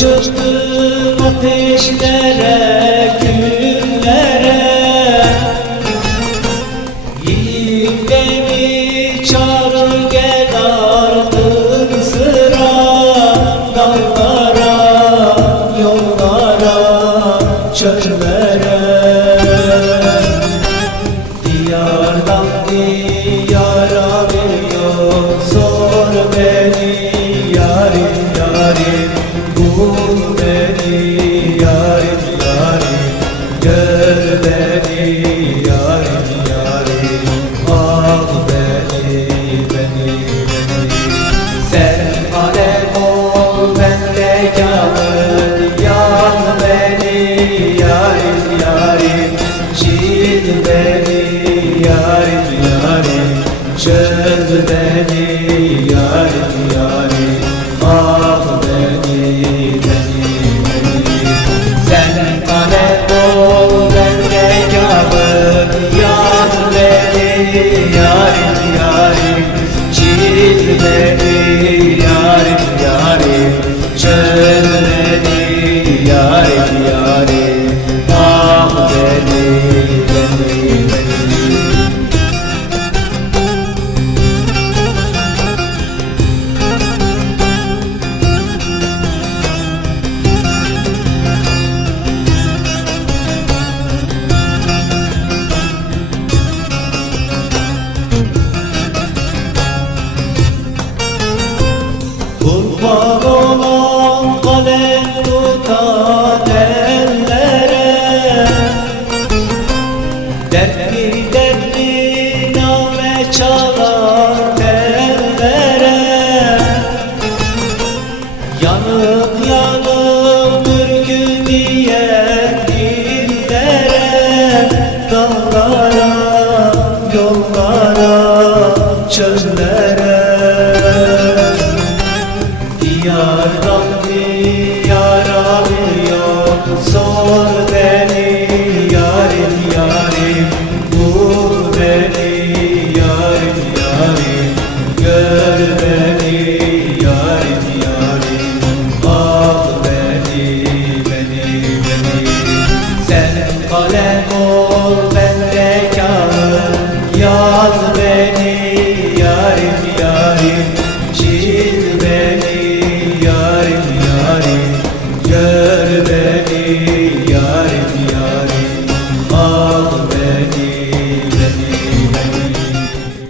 çıktım ateşlere, küllere. Yiğit beni çağır gel ardın sıra, dağlara, yollara, çöllere. Diyardan diyara veriyor, sor beni yarim yarim, bul beni yarim yarim, gör beni yarim yarim, al beni beni beni. Sen alem ol ben de kâmil, yan beni yarim yarim, şiir beni yarim yarim, çöz beni yarim